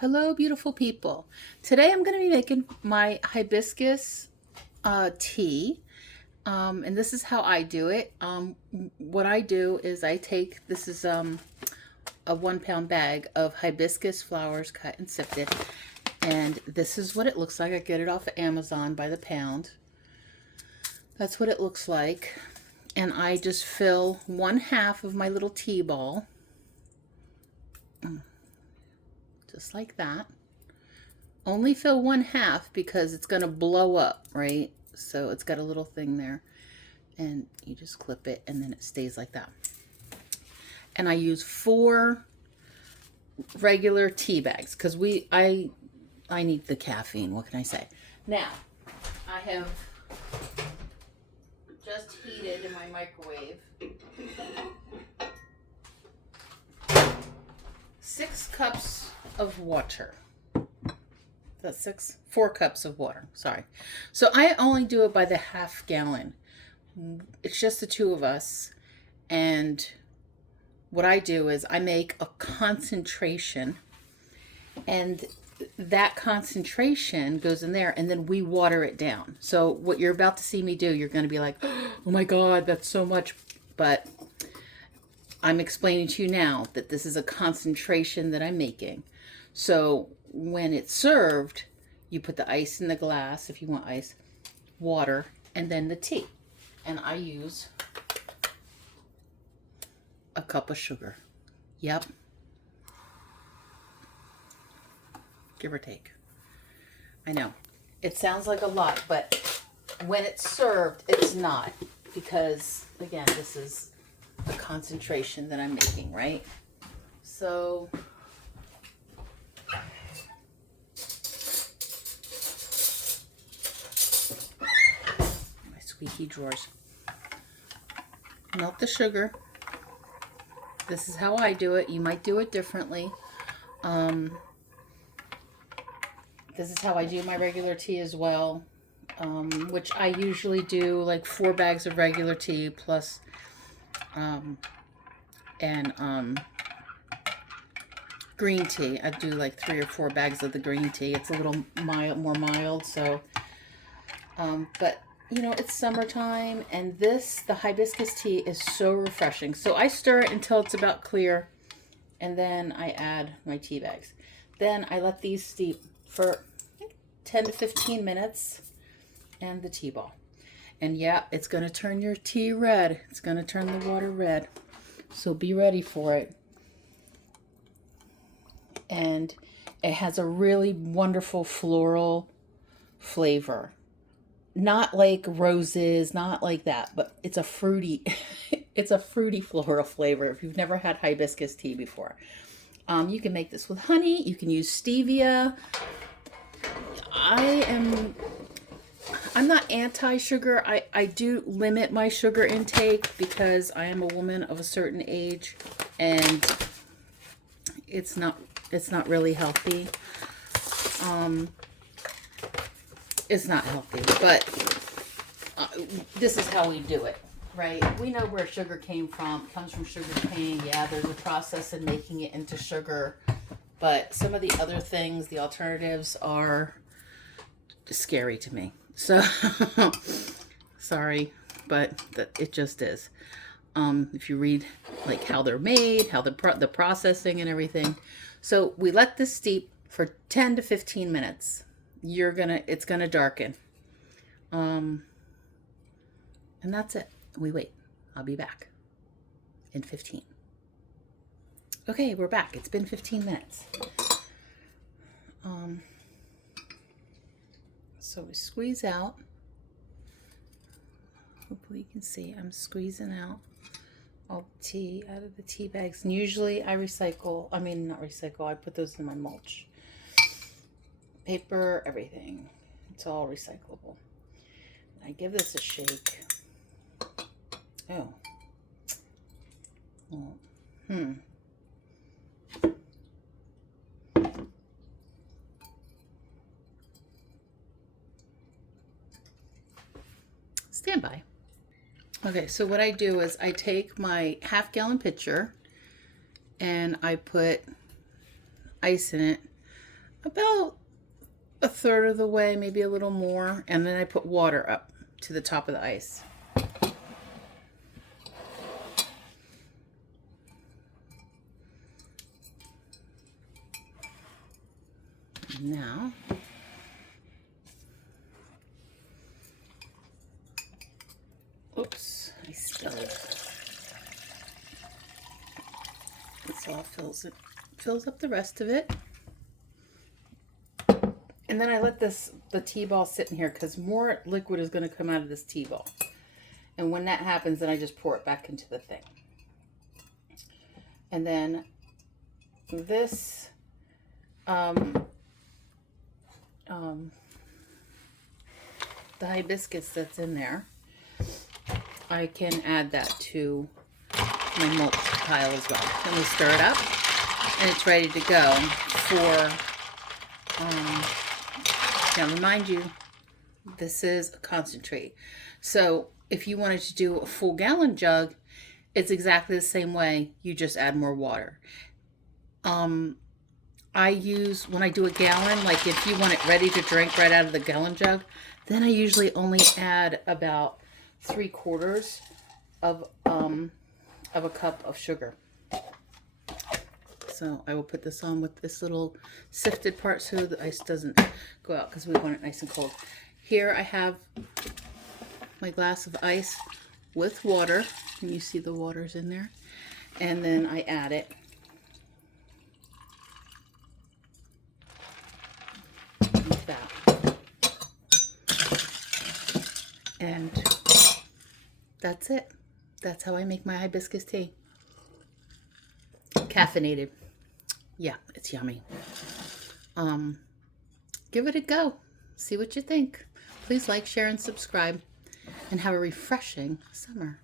Hello, beautiful people. Today I'm going to be making my hibiscus tea, and this is how I do it. What I do is I take, this is a 1 pound bag of hibiscus flowers cut and sifted, and this is what it looks like. I get it off of Amazon by the pound. That's what it looks like. And I just fill 1/2 of my little tea ball, just like that. Only fill 1/2 because it's going to blow up, right? So it's got a little thing there, and you just clip it and then it stays like that. And I use 4 regular tea bags because I need the caffeine. What can I say? Now, I have just heated in my microwave 6 cups of water. That's 4 cups of water. Sorry. So I only do it by the 1/2 gallon. It's just the 2 of us. And what I do is I make a concentration, and that concentration goes in there, and then we water it down. So what you're about to see me do, you're going to be like, oh my God, that's so much. But I'm explaining to you now that this is a concentration that I'm making. So when it's served, you put the ice in the glass if you want ice, water, and then the tea. And I use a cup of sugar. Yep. Give or take. I know. It sounds like a lot, but when it's served, it's not. Because, again, this is a concentration that I'm making, right? So my squeaky drawers. Melt the sugar. This is how I do it. You might do it differently. This is how I do my regular tea as well, which I usually do like 4 bags of regular tea plus green tea. I do like 3 or 4 bags of the green tea. It's a little more mild, so but you know, it's summertime, and the hibiscus tea is so refreshing. So I stir it until it's about clear, and then I add my tea bags. Then I let these steep for 10 to 15 minutes, and the tea ball. And yeah, it's going to turn your tea red. It's going to turn the water red. So be ready for it. And it has a really wonderful floral flavor. Not like roses, not like that, but it's a fruity, it's a fruity floral flavor. If you've never had hibiscus tea before, you can make this with honey. You can use stevia. I'm not anti-sugar. I do limit my sugar intake because I am a woman of a certain age, and it's not really healthy. It's not healthy, but this is how we do it, right? We know where sugar came from. It comes from sugar cane. Yeah, there's a process in making it into sugar, but some of the other things, the alternatives, are scary to me. So, sorry, but it just is. If you read like how they're made, how the processing and everything. So we let this steep for 10 to 15 minutes. It's gonna darken. And that's it. We wait. I'll be back in 15. Okay, we're back. It's been 15 minutes. So we squeeze out. Hopefully you can see I'm squeezing out all the tea out of the tea bags. And usually I not recycle, I put those in my mulch. Paper, everything. It's all recyclable. I give this a shake. Oh. Well, Stand by. Okay, so what I do is I take my 1/2 gallon pitcher and I put ice in it. about a third of the way, maybe a little more, and then I put water up to the top of the ice. Now, oops, I spilled. This all fills up the rest of it. And then I let the tea ball sit in here because more liquid is going to come out of this tea ball. And when that happens, then I just pour it back into the thing. And then this, the hibiscus that's in there, I can add that to my mulch pile as well. Then we stir it up and it's ready to go for, now remind you, this is a concentrate. So if you wanted to do a full gallon jug, it's exactly the same way. You just add more water. I use, when I do a gallon, like if you want it ready to drink right out of the gallon jug, then I usually only add about 3/4 of a cup of sugar. So I will put this on with this little sifted part so the ice doesn't go out because we want it nice and cold. Here I have my glass of ice with water, and you see the water's in there. And then I add it. Like that. And that's it. That's how I make my hibiscus tea. Caffeinated. Yeah, it's yummy. Give it a go. See what you think. Please like, share, and subscribe. And have a refreshing summer.